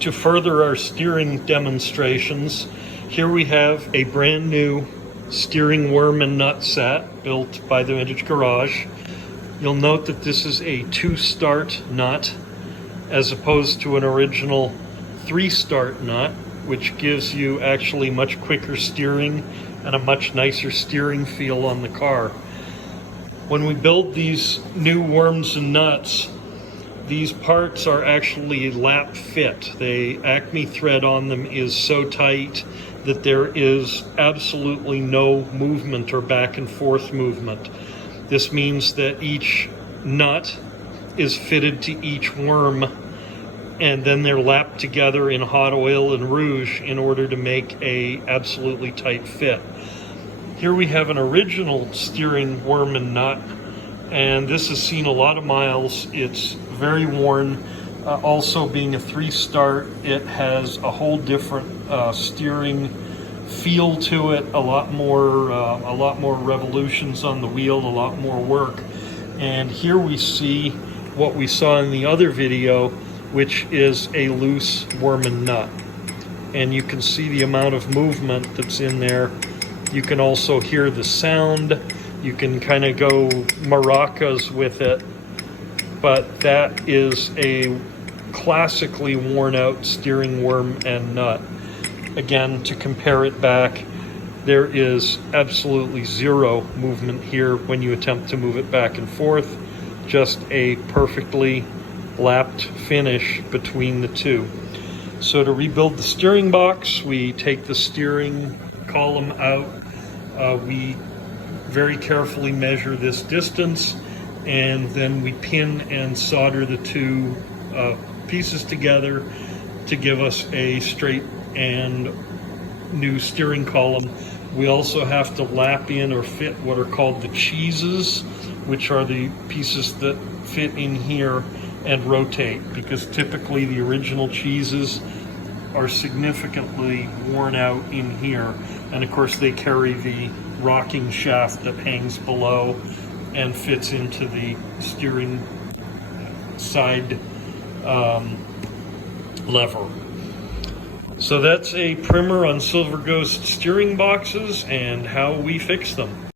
To further our steering demonstrations, here we have a brand new steering worm and nut set built by the Vintage Garage. You'll note that this is a 2-start nut as opposed to an original 3-start nut, which gives you actually much quicker steering and a much nicer steering feel on the car. When we build these new worms and nuts, these parts are actually lap fit. The Acme thread on them is so tight that there is absolutely no movement or back and forth movement. This means that each nut is fitted to each worm, and then they're lapped together in hot oil and rouge in order to make a absolutely tight fit. Here we have an original steering worm and nut, and this has seen a lot of miles. It's very worn. Also being a 3-start, it has a whole different steering feel to it, a lot more revolutions on the wheel, a lot more work. And here we see what we saw in the other video, which is a loose worm and nut. And you can see the amount of movement that's in there. You can also hear the sound. You can kind of go maracas with it, but that is a classically worn out steering worm and nut. Again, to compare it back, there is absolutely zero movement here when you attempt to move it back and forth, just a perfectly lapped finish between the two. So to rebuild the steering box, we take the steering column out. We very carefully measure this distance, and then we pin and solder the two pieces together to give us a straight and new steering column. We also have to lap in or fit what are called the cheeses, which are the pieces that fit in here and rotate, because typically the original cheeses are significantly worn out in here, and of course they carry the rocking shaft that hangs below and fits into the steering side lever. So that's a primer on Silver Ghost steering boxes and how we fix them.